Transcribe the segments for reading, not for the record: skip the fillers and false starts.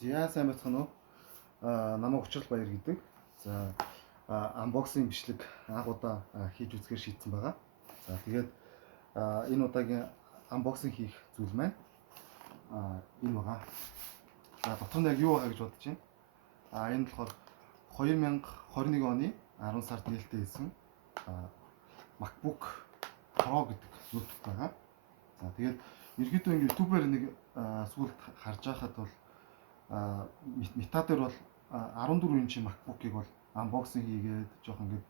За сайн байцгаана уу? Намайг Учрал Баяр гэдэг. За анбоксинг бичлэг анх удаа хийж үзэхээр шийдсэн байгаа. За тэгээд энэ удаагийн анбоксинг хийх зүйл маань энэ байгаа. За дотор нь яг юу байгаа гэж бодож байна. Энэ болохоор 2021 оны 10 сард нээлттэй хийсэн MacBook Pro гэдэг ноутбук байгаа. За тэгээд ерөнхийдөө ингэ YouTube-аар нэг сүүлд харж байхад бол мета дээр бол 14 инчийн MacBook-ыг бол анбоксинг хийгээд жоох ингээд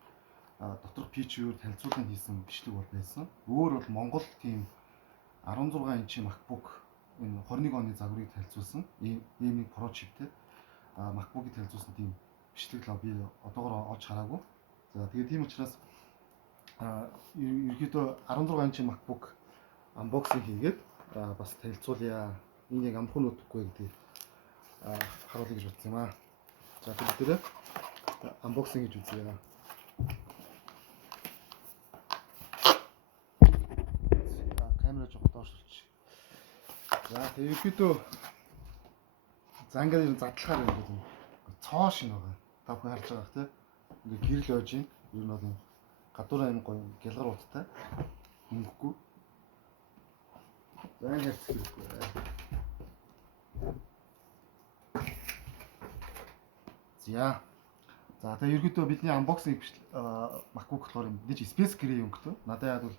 доторх фичер танилцуулганд хийсэн бичлэг бол байсан. Өөр бол Монгол тийм 16 инчийн MacBook энэ 21 оны загварыг танилцуулсан. ийм нэг Pro chipтэй MacBook-ыг танилцуулсан тийм бичлэг л би одоогоор олж хараагүй. За тэгээд тийм учраас ерөнхийдөө 16 инчийн MacBook анбоксинг хийгээд бас танилцуулъя. Энэ яг амархан ноутбук гэдэг харуулъя гэж бодсон юм аа. За тэгэхээр анбоксинг хийж үзье. Камера жоохон доош болчих. За тэгээ ерөөдөө зангаар юм задлахаар ингээд юм цоо шин байгаа. Та бүхэн харж байгаа хэрэг те. Ингээд гэрэл ойж ийн. Ер нь бол юм гадуураа юм гоё гялгар уттай. Хөнгөхгүй. За ингээд хэрэггүй. За тэгээ ерөөдөө бидний анбоксинг MacBook болохоор мэдээж Space Gray өнгөтэй. Надад яг бол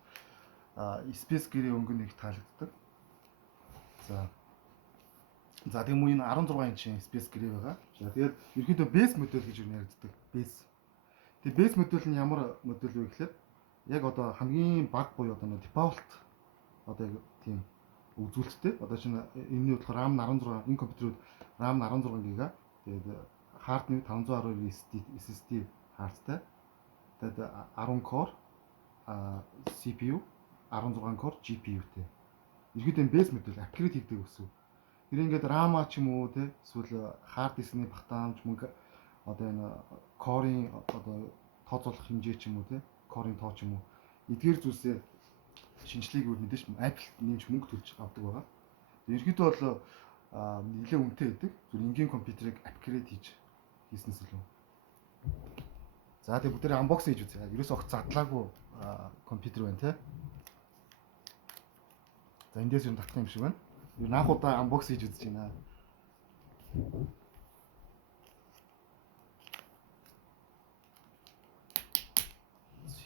Space Gray өнгө нэг таалагддаг. За тийм үе нь 16 инчийн Space Gray байгаа. За тэгээд ерөөдөө base модель гэж юу яригддаг. Base. Тэгээд base модель нь ямар модель вэ гэхээр яг одоо хамгийн бага буюу одоо default одоо яг тийм үзүүлэлттэй. Одоо чинь энэний болохоор RAM 16 энэ компьютерүүд RAM 16 ГБ. Тэгээд hard нь 512 SSD хардтай. Тэгээд 10 core CPU 16 core GPU-тэй. Ерөнхийдөө base модель апгрейд хийдэг гэсэн. Тэр ингээд RAM ч юм уу те эсвэл hard disk-ний багтаамж мөнгө одоо энэ core-ийн одоо тооцоолох хэмжээ ч юм уу те core-ийн тоо ч юм уу эдгээр зүйлсээ шинжлэгийг мэдээж Apple нэмж мөнгө төлж авдаг байгаа. Ерөнхийдөө бол нэлээд үнэтэй байдаг. Зөв энгийн компьютерыг апгрейд хийснээс илүү. За тэгээ бүгдээ анбоксинг хийж үзье. Ерөөсөө огт задлаагүй компьютер байна те. За эндээс юм татах юм шиг байна. Ер нь анх удаа анбоксинг хийж үзэж байна.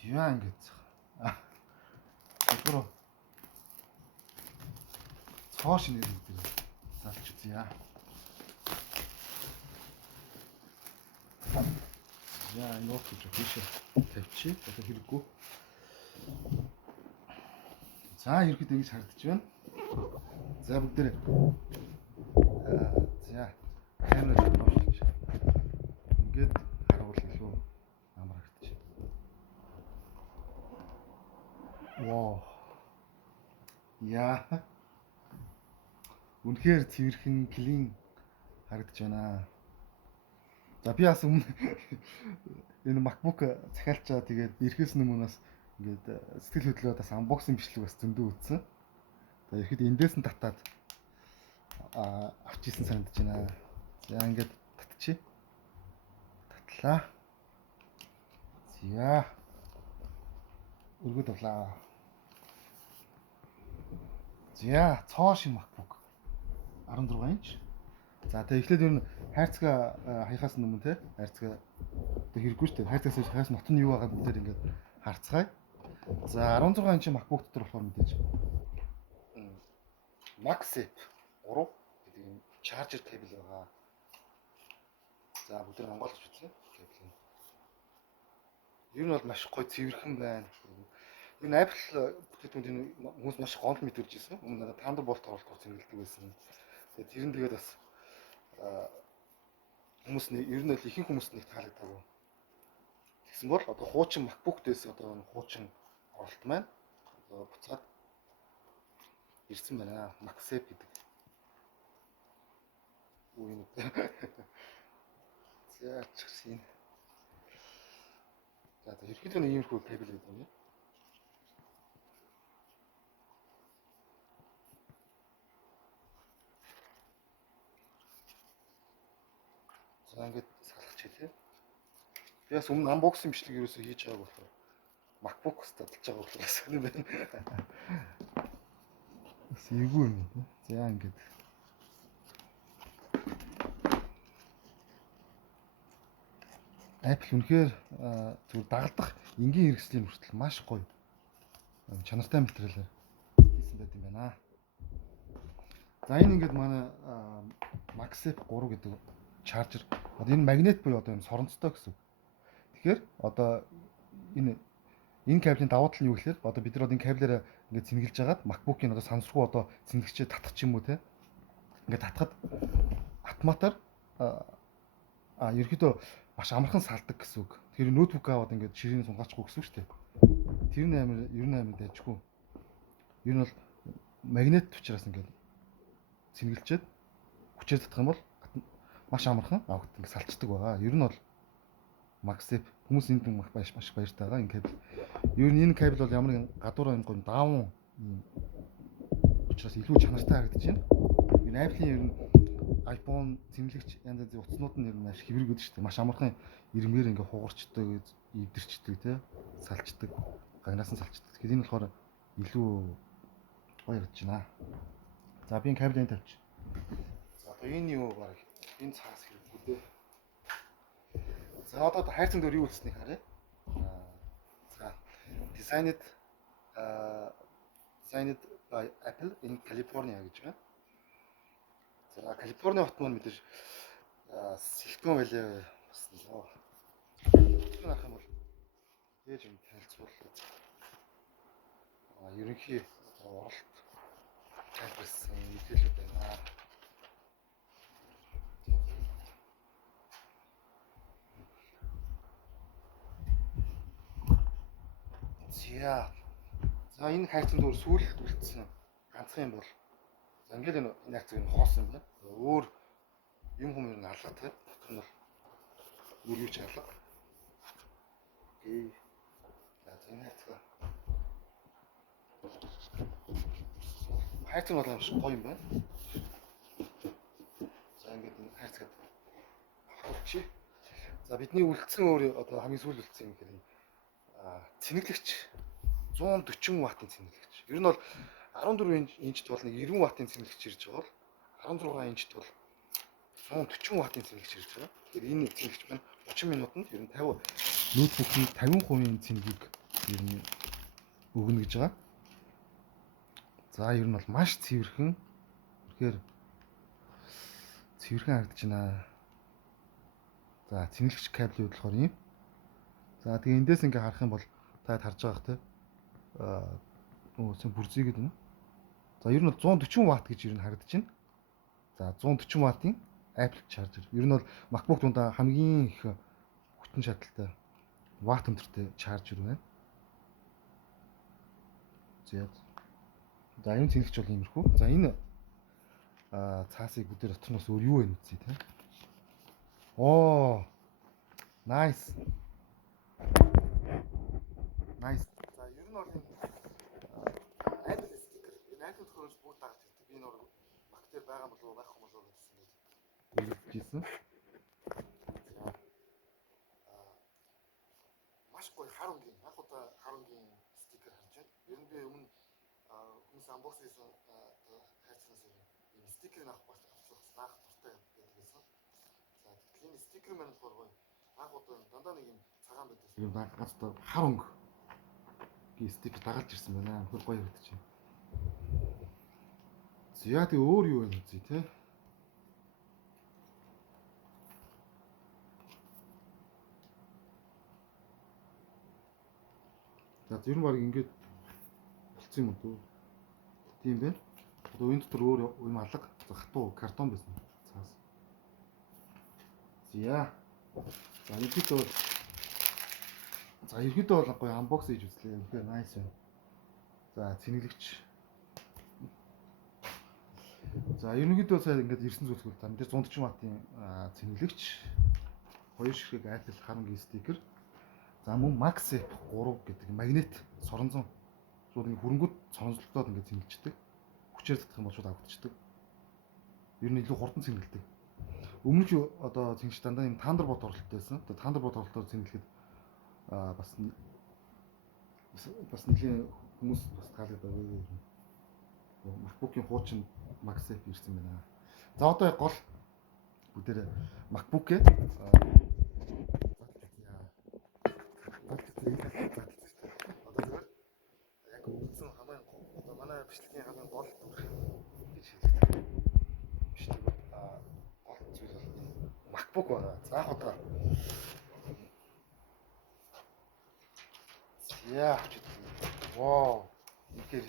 Яа ингэж гоо цоо шинээр гэдэг залж үзье. Яа энэ ноут гэж тийшээ тавьчих. Одоо хэрэггүй. За ерөөд ингэж харагдаж байна. За бүгдээ за камера доош ингээд харуул илүү амар харагдаж байна. Воо. Яа. Үнэхээр цэвэрхэн клин харагдаж байна. За би бас өмнө энэ MacBook захиалчаа тэгээд ирэхээс өмнөөс ингээд сэтгэл хөдлөлөө бас анбоксинг бичлэг бас зөндөө үзсэн. За ирэхэд эндээс нь татаад авчихсан санагдаж байна. За ингээд татчих. Татлаа. За. Өргөд авлаа. За, цоо шин MacBook 16 инч. За тэгээ эхлээд ер нь хайрцаг хаяхаас өмнө те хайрцаг одоо хэрэггүй шүү дээ. Хайрцагаас хаяас нот нь юу байгаа гэдгээр ингээд харцгаая. За 16 инчийн MacBook дотор болохоор мэдээж MagSafe 3 гэдэг юм charger cable байгаа. За бүгд хамгаалж үзье. Cable. Ер нь бол маш гоё цэвэрхэн байна. Ер нь Apple бүтээгдэхүүн хүмүүс маш гомдол мэдүүлж ирсэн. Өмнө надад Thunderbolt оруулах зэрэгэлдэг байсан. Тэгээд тэр нь тэгээд бас хүмүүс ер нь л ихэнх хүмүүст нэг таалагдаагүй. Тэгсэн бол одоо хуучин MacBook дээс одоо хуучин оролт маань одоо буцаад ирсэн байна. MagSafe гэдэг. Үгүй ээ. За чигсэн. За ерөнхийдөө нэг иймэрхүү кабел гэдэг юм. За ингээд салгачих тий. Би бас өмнө unboxing бичлэг ерөөсөө хийж байгааг болохоор MacBook таталж байгаа болохоор сонир байна. Бас эвгүй юм тий. За ингээд Apple үнэхээр зүгээр дагалдах энгийн хэрэгслийн хүртэл маш гоё чанартай материалаар хийсэн байт юм байна. За энэ ингээд манай MagSafe 3 гэдэг чаржер. Одоо энэ магнит буюу одоо энэ соронцтой гэсэн. Тэгэхээр одоо энэ кабелийн давуу тал нь юу гэхээр одоо бид нар одоо энэ кабелаараа ингээд цэнгэлж хагаад MacBook-ийн одоо сансруу одоо цэнгэлчээ татах ч юм уу те. Ингээд татхад автоматар ерөөхдөө маш амархан салдаг гэсэн үг. Тэгэхээр ноутбук аваад ингээд ширээний сунгаачгүй гэсэн үг шүү дээ. Тэр нь ер нь амар дайжгүй. Ер нь бол магнит учраас ингээд цэнгэлчээд хүчээр татах юм бол маш амархан авахд ингээд салцдаг байгаа. Ер нь бол MagSafe хүмүүс энд маш баяртай байгаа энэ кабель. Ер нь энэ кабель бол ямар нэгэн гадуураа энэ гоо даавн учраас илүү чанартай харагдаж байна. Энэ Apple-ийн ер нь iPhone цэнгэлэгч янз янзын утаснууд нь ер нь маш хэврэг гэдэг шүү дээ. Маш амархан ирмээр ингээ хугарчдаг, эвдэрчдэг тий, салчдаг, гагнаас нь салчдаг. Тэгэхээр энэ болохоор илүү гоё харагдаж байна. За би энэ кабель энэ тавьчих. За одоо энэ юу баг энэ цаас хэрэггүй дээ. За одоо хайрцан дээр юу үлдсэнийг харъя. За designed by Apple in California гэж байна. За Калифорни хот маань мэдээж Silicon Valley бас нөө. Тэр нах юм бол ээж юм танилцуулаад ерөнхий оролт тайлбарсан мэдээлэл байна. За энэ хайрцан дээр сүүлд үлдсэн ганцхан юм бол за ингээд энэ хайрцаг нь хоосон байна. Өөр юм юм ер нь алга тийм. Дотор нь бол өөр юу ч алга. Окей. За энэ хайрцаг бол амар гоё юм байна. За ингээд энэ хайрцаг хавчи. За бидний үлдсэн өөр одоо хамгийн сүүл үлдсэн юм гэхээр цэнэглэгч 140 ваттын цэнэглэгч. Ер нь бол 14 инчт бол нэг 90 ваттын цэнэглэгч ирж байгаа бол 16 инчт бол 140 ваттын цэнэглэгч ирж байгаа. Тэгэхээр энэ цэнэглэгч маань 30 минутанд ер нь 50 ноутбукийн 50% цэнэгийг ер нь өгнө гэж байгаа. За ер нь бол маш цэвэрхэн. Тэгэхээр цэвэрхэн харагдаж байна. За цэнэглэгч кабель болохоор юм. За тэгээ эндээс ингээ харах юм бол та харж байгаах те. Бүрзий гэдэг нь. За ер нь бол 140 ватт гэж ер нь харагдаж байна. За 140 ваттын Apple charger. Ер нь бол MacBook дундаа хамгийн их хүчин чадалтай ватт өндөртэй charger байна. За энэ цэнгэлэгч бол иймэрхүү. За энэ цаасыг бүдээр дотор нь өөр юу вэ үзье те. Оо. Nice. За ер нь бол энэ Apple sticker. Энэ Apple хөрөж бүгд дагж ирдэг. Би нөр Mac дээр байгаа болов уу, байхгүй болов уу гэсэн ингээд хэлчихсэн. Маш гоё харангийн, яг удаа харангийн стикер харж байна. Ер нь би өмнө хүмүүс unbox хийсэн хайцнаас юм стикерийг авах авах дуртай гэдэг байсан. За тэгэхээр энэ стикер маань болохоор гоё. Анх удаа дандаа нэг юм цагаан байдаг. Юм ганцтай харанг стикер дагалж ирсэн байна. Хөр гоё харагдаж байна. За тэгээ өөр юу вэ үзье те. За ер нь баг ингээд болцсон юм уу? Тийм байна. Одоо энэ дотор өөр юм алга хатуу картон байсан. Цаас. За ерөөдөө бол гоё unbox хийж үзлээ. Үнэхээр nice байна. За цэнэглэгч. За ерөнхийдөө сая ингээд ирсэн зүйлсгүй та мэдээ 140 ваттын цэнэглэгч, хоёр ширхэг Apple харангийн стикер. За мөн MagSafe 3 гэдэг магнит соронзон шууд ингээд хөрөнгөд сонзолтоод ингээд цэнгэлждэг. Хүчээр татах юм бол шууд авагдчихдаг. Ер нь илүү хурдан цэнгэлдэг. Өмнө ч одоо зингч дандаа юм Thunderbolt оролттой байсан. Тэгээ Thunderbolt оролтоор зинглэхэд бас бас нэлийн хүмүүс бас таалагдав. MacBook-ийн хуучин MagSafe ирсэн байна. За одоо яг гол бүгдээр MacBook-ээ одоо зүгээр яг үндсэн хамгийн одоо манай бичлэгийн хамгийн гол гэж хэлдэг. Бичлэг гол зүйл бол MacBook байна. За яг одоо яа вау ихээр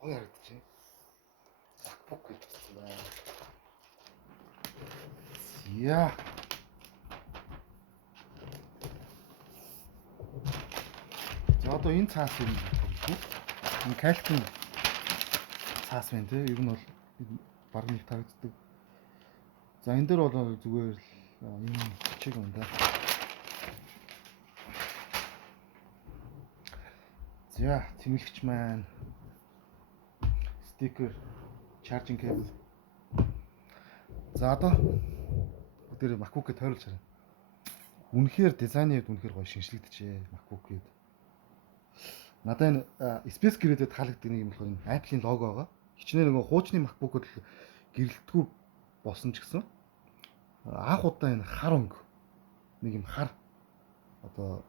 гоё харагдчих. MacBook гэж байна. Яа за одоо энэ цаас юм байна. Энэ Calvin цаас байна те. Ер нь бол баг нэг тарагддаг. За энэ дээр бол зүгээр л юм чиг юм да. За тэмүүлэгч маань стикер, charging cable. За одоо бүгдээр MacBook-ыг тойруулж хараа. Үнэхээр дизайны хувьд үнэхээр гоё шинжлэгдэжээ MacBook-ийг. Надад энэ Space Graded таалагддаг нэг юм болохоор энэ Apple-ийн лого байгаа. Хичнээн нөгөө хуучны MacBook-ууд гэрэлтгүй болсон ч гэсэн анх удаа энэ хар өнгө нэг юм хар одоо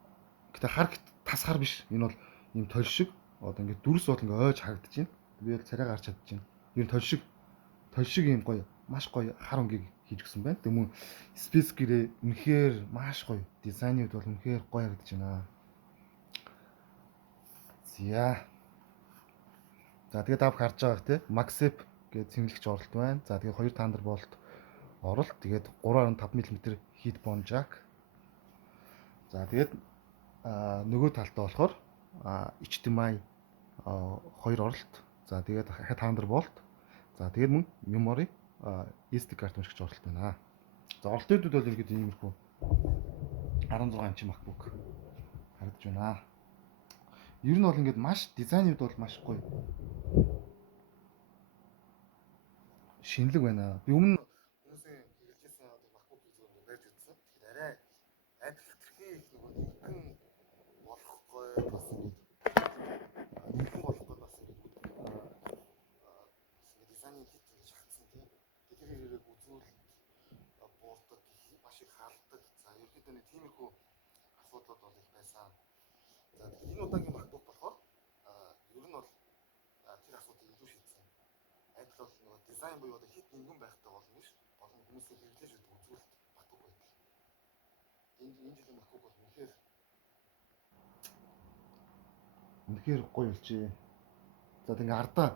гэтээ хар тас хар биш. Энэ бол юм толь шиг одоо ингээд дүрс бол ингээд ойж харагдаж байна. Би бол царайгаа харж чадчих. Ийм толь шиг юм гоё маш гоё хар өнгийг хийж өгсөн байна. Тэг мөн Space Gray үнэхээр маш гоё. Дизайны хувьд бол үнэхээр гоё харагдаж байна. За тэгээд аав харж байгаах те MagSafe гэж цэнгэлэгч оролт байна. За тэгээд 2 Thunderbolt оролт. Тэгээд 3.5 мм headphone jack. За тэгээд нөгөө талтаа болохоор HDMI 2 оролт. За тэгээд Thunderbolt. За тэгээд мөн memory SD карт уншигч оролт байна. За оролтуудад бол ингээд иймэрхүү 16 инч MacBook харагдаж байна. Ер нь бол ингээд маш дизайны хувьд бол маш гоё. Шинэлэг байна. Би өмнө хүмүүсийн хэрэглэжсэн MacBook-ийг зөвхөн барьж үзсэн. Тэгэхээр арай адил хэтэрхий их нөгөө нэгэн болохгүй бас нэгэн болохгүй бас дизайны хит ингэж шатсан тийм. Тэгэхээр хэрэг үзүүл буурдаг маш их хаалдаг. За ерөнхийдөө нэг тиймэрхүү асуудлууд бол их байсан. За энэ удаагийн MacBook болохоор ер нь бол тэр асуудыг илүү шийдсэн. Адил бол нөгөө дизайн буюу одоо хит нэгэн байхтай болно биш. Гол нь хүмүүсийн хэрэглэж байдаг үзүүлэлт MacBook байдаг. Энэ жилийн MacBook бол үнэхээр гоё болжээ. За тэгээ ардаа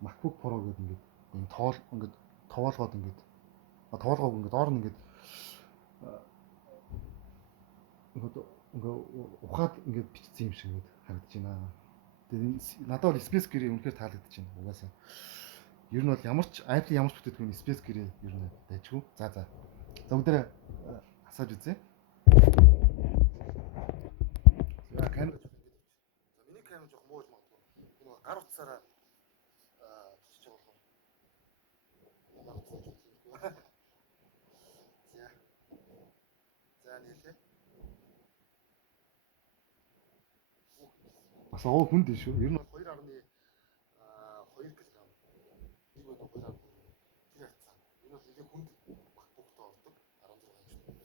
MacBook Pro гэдэг ингээд тоолгоод ингээд тоолгоог ингээд доор нь ингээд ухаад ингээд бичсэн юм шиг харагдаж байна. Тэгээ надад бол Space Gray үнэхээр таалагдаж байна. Угаасаа ер нь бол ямар ч Apple ямар ч бүтээгдэхүүн Space Gray ер нь дайжгүй. За бүгдээ асааж үзье. За камера жоохон ингэж. За миний камера жоохон муу юм байна. Энэ гар утсаараа бичиж байгаа болохоор гар утсаа жоохон. За нэлээ. Бас хүн дээ шүү. Ер нь 2.2 кг. Нэг бол 2.4. Тэр хацсан. Энэ бол нэлээ хүнд MacBook-тай ордог 16 инч.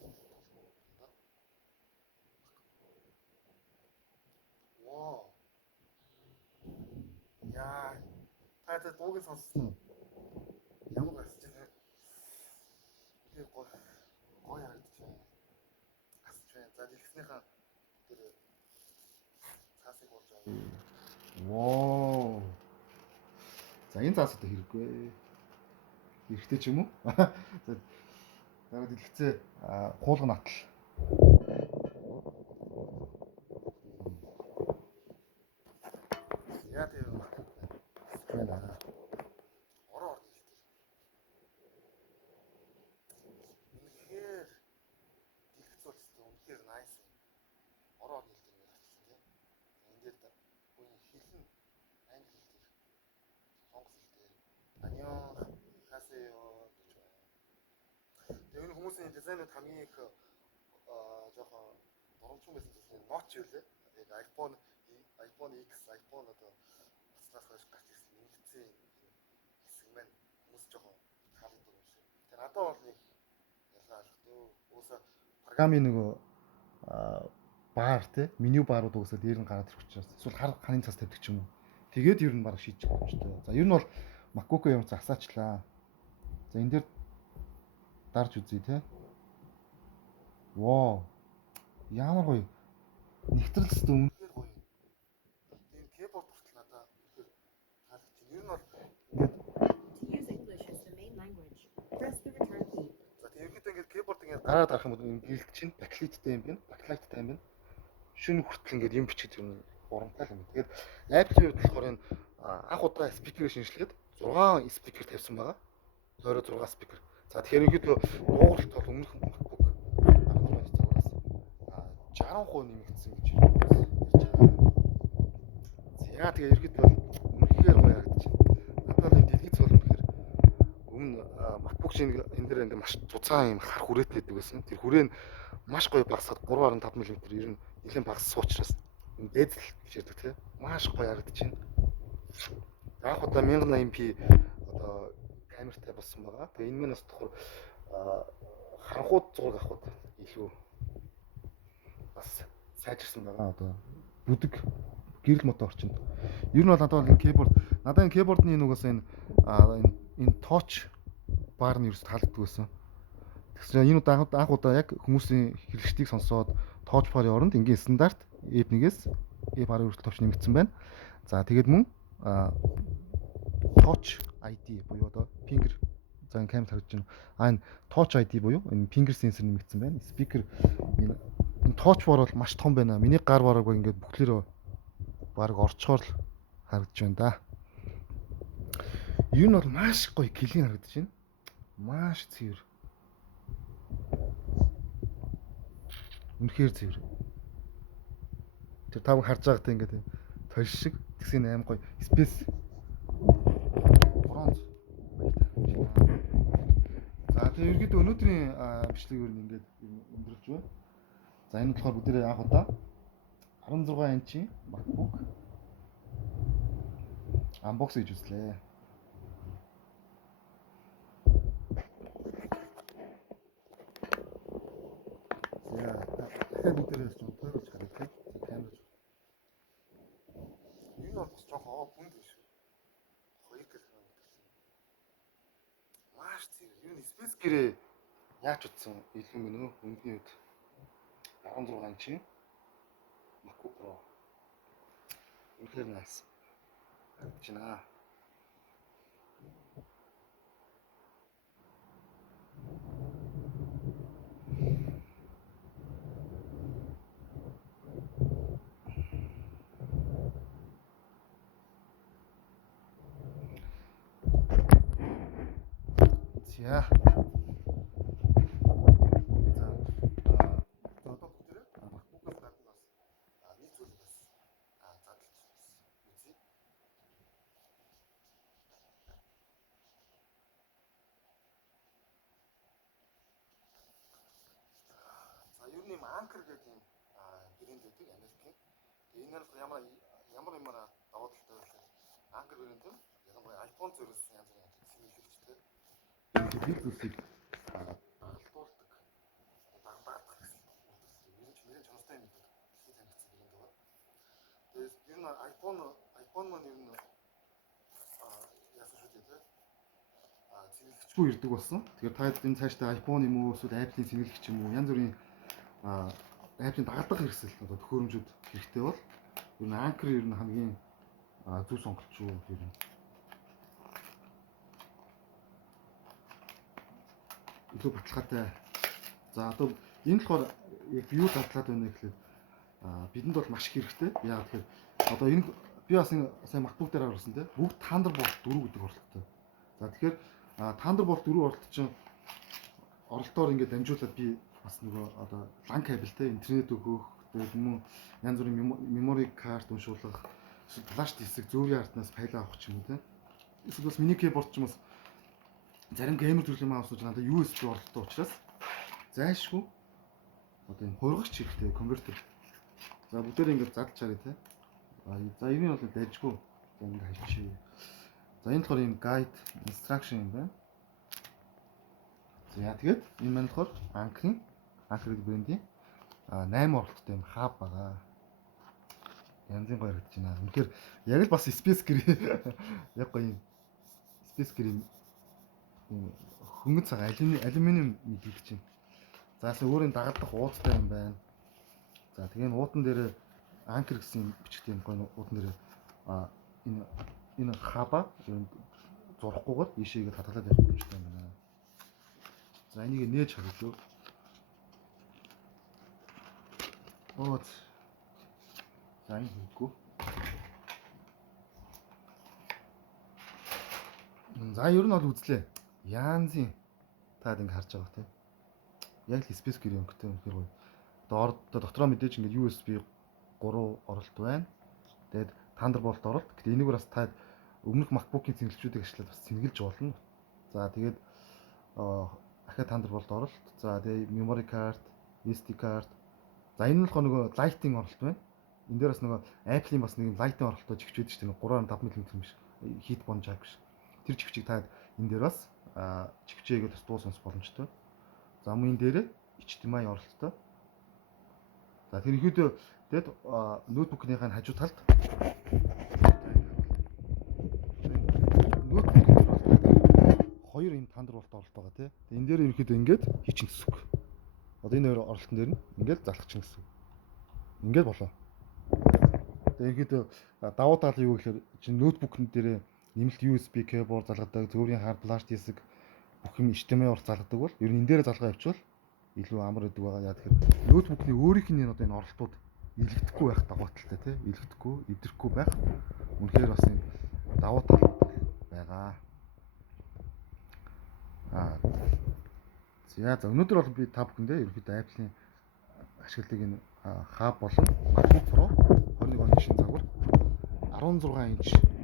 Вау. Яа. Та дууг сонссон. Ямар гарч байна. Тэгээ гоё харагдаж байна. Асч байна. За дэлгэснийхаа тэр цаасыг болж байгаа. Воо. За энэ цаас одоо хэрэггүй. Хэрэгтэй ч юм уу? За дараа дэлгэцээ хуулган натал. Яа тэр байна. Ороо хэлдэг. Үнэхээр дэлгэц бол үнэхээр nice. Ороо хэлдэг юм байна тийм. Энд дээр үний хэлэн англи хэл дээр сонгос хэл дээр аньон хасеё гэж маусны дизайнууд хамгийн их жоохон дурамчсан байсан зүйл Notch юу лээ. Яг iPhone X, iPhone одоо бацнаас хойш гарч ирсэн нэгдсэн хэсэг маань хүмүүс жоохон таалагддаг юм шиг. Тэгээ надад бол нэг ялгаа алхтуу. Уусаа програмын нөгөө баар те меню баарууд уусаа дээр нь гараад ирэх учраас эсвэл ханын цас тавьдаг ч юм уу. Тэгээд ер нь баг шийдчих боломжтой. За ер нь бол MacBook юм засаачлаа. За энэ дээр дарж үзье те. Воо. Ямар гоё. Нэвтрэл систем үнэхээр гоё. Тэгээд keyboard хүртэл надад үнэхээр таалагдчих. Ер нь бол ингээд To use English as the main language, press the return key. за тэгээд ерөнхийдөө ингээд keyboard ингээд гараад гарах юм бол гэрэлт чинь backlight-тай юм байна. Backlight-тай юм байна. Шүн хүртэл ингээд юм бичиж юм урамтай юм. Тэгээд Apple-ийн хувьд болохоор энэ анх удаа спикерийг шинжилгээд 6 спикер тавьсан байгаа. Тойроо 6 спикер. За тэгэхээр ерөнхийдөө дуугаралт бол өмнөх MacBook 16 цагаас 60% нэмэгдсэн гэж ярьж байгаа. За тэгээ ерөнхийдөө бол үнэхээр гоё харагдаж байна. Надад бол энэ дэлгэц бол үнэхээр өмнө MacBook шинэ энэ дээр ингээд маш цуцаан юм хар хүрээтэй байдаг байсан. Тэр хүрээ нь маш гоё багасаад 3.5 мм ер нь нэлээд багассан учраас дээдл гэж ярьдаг тийм маш гоё харагдаж байна. Анх удаа 1080p одоо камертай болсон байгаа. Тэгээ энэ мэнэс тохор харанхууд зураг авахд илүү бас сайжирсан байгаа. Одоо бүдэг гэрэл мото орчинд. Ер нь бол надад бол энэ keyboard надад энэ keyboard-ны нүгээс энэ touch bar нь ерөөс таалагддаг байсан. Тэгэхээр энэ анх удаа яг хүмүүсийн хэрэглэгчдийг сонсоод touch bar-ын оронд энгийн стандарт F1-ээс F12 хүртэл товч нэмэгдсэн байна. За тэгээд мөн touch ID буюу одоо finger за энэ камер харагдаж байна. Энэ touch ID буюу энэ finger sensor нэмэгдсэн байна. Speaker энэ touch bar бол маш том байна. Миний гар бараг ингээд бүхлээрээ баг орчхоор л харагдаж байна да. Юу нь бол маш гоё клин харагдаж байна. Маш цэвэр. Үнэхээр цэвэр. Тэр тав харж байгаатай ингээд толш шиг тэгсэн аим гоё space бронз. За тэгээ ерөөдөө өнөөдрийн бичлэг юу ингээд өндөрлж байна. За энэ болохоор бүгдээрээ анх удаа 16 инчийн MacBook unbox хийж үзлээ. За дахиад бүгдээрээ ч тойролж харах тийм камер. Энэ бол бас жоохон хүнд биш үү? 2 кг гэсэн. Маш зэрэг. Юу н space гэрээ яаж утсан илүү мөн үү? Өмнөний үед 16 инчийн MacBook Pro. Үнэхээр nice. Чина. За. За одоо бүгдээ MacBook-аас гадна бас нэг зүйл бас задлж үзье. За ер нь юм Anker гэдэг юм брэнд байдаг Америкийн. Тэгээ энэ нь ямар давуу талтай вэ? Anker брэнд нь ялангуяа iPhone зөрөөс янз бүрийн симэлэгчтэй бид зүйлсийг дагалдуулдаг. Дагдаг гэсэн. Нэрэн чанартай юм гэдэг. Дэлхийд танигдсан брэнд байгаа. Тэгээд ер нь iPhone маань ер нь яасан шүү дээ те. Сэнгэлэгчгүй ирдэг болсон. Тэгэхээр та энэ цаашдаа iPhone юм уу эсвэл Apple-ийн сэнгэлэгч юм уу янз бүрийн Apple-ийн дагалдах хэрэгсэл одоо төхөөрөмжүүд хэрэгтэй бол ер нь Anker ер нь хамгийн зөв сонголт шүү ер нь. Илүү баталгаатай. За одоо энэ болохоор яг юу баталгаад байна гэхлээр бидэнд бол маш их хэрэгтэй. Яагаад тэгэхээр одоо энэ би бас сая MacBook дээр харсан те бүгд Thunderbolt 4 гэдэг оролттой. За тэгэхээр Thunderbolt 4 оролт чинь оролтоор ингээд дамжуулаад би бас нөгөө одоо LAN кабелтэй интернет өгөх тэгээд мөн янз бүрийн memory card уншуулах флаш диск зөөврийн артнаас файл авах ч юм уу те. Эсвэл бас миний keyboard ч юм бас зарим геймер төрлийн маусууд надад USB оролттой учраас зайлшгүй одоо юм хуургач хэрэгтэй конвертер. За бүгдээр ингээд задлж чараа тий. За энэ нь бол дайжгүй. За ингээд хачи. За энэ болохоор юм guide instruction юм байна. За тэгээд энэ маань болохоор анкрын брендийн 8 оролттой юм хаб байгаа. Янзын гоё харагдаж байна. Үнэхээр яг л бас space гэр яг гоё юм space гэр юм хөнгөн цаг алюминиум мэдээлж байна. Заасан өөрийн дагалдах уудтай юм байна. За тэгээ энэ уудан дээр анкер гэсэн бичгтэй юм гоё уудан дээр энэ хаба зурхгүйгээр ийшээгээ татгалаад явах хэрэгтэй юм байна. За энийг нээж харуулъя. Ооц. За энэ хэрэггүй. За ер нь бол үзлээ. Янзын таад ингэ харж байгаа тийм. Яг л space гэр өнгөтэй юм хэрэг. Одоо дотроо мэдээж ингэ USB 3 оролт байна. Тэгээд Thunderbolt оролт. Гэтэ энийг бас та өмнөх MacBook-ийн цэнгэлчүүдийг ашиглаад бас цэнгэлж болно. За тэгээд дахиад Thunderbolt оролт. За тэгээд memory card, SD card. За энэ нь болохоор нөгөө Lighting оролт байна. Энд дээр бас нөгөө Apple-ийн бас нэг Lighting оролтоо жигчээд шүү дээ. 3.5 мм биш. Heat bond jack биш. Тэр жигчийг та энэ дээр бас жигчээгээ бас дуу сонс боломжтой. За мөн энэ дээр HDMI оролттой. За тэр ихэдээ тэгэд ноутбукийнхаа хажуу талд хоёр юм Thunderbolt оролт байгаа тий. Энэ дээр ерөөхдөө ингээд хийчин гэсэн үг. Одоо энэ хоёр оролтон дээр нь ингээд залхачин гэсэн үг. Ингээд болоо. Тэгээ ерөөхдөө давуу тал юу гэхээр чинь ноутбукн дээр нэмэлт USB keyboard залгадаг, зөөврийн hard flash disk бүх юм HDMI оролт залгадаг бол ер нь энэ дээр залгаа явуучвал илүү амар гэдэг байгаа. Яа тэгэхээр ноутбукны өөрийнх нь одоо энэ оролтууд илэгдэхгүй байх давуу талтай тий. Илэгдэхгүй, эвдэрэхгүй байх. Үнэхээр бас юм давуу талууд байгаа. За өнөөдөр бол би та бүхэндээ ерөнхийдөө Apple-ийн ашигладаг энэ хаб болон MacBook Pro 21 оны шинэ загвар 16 инч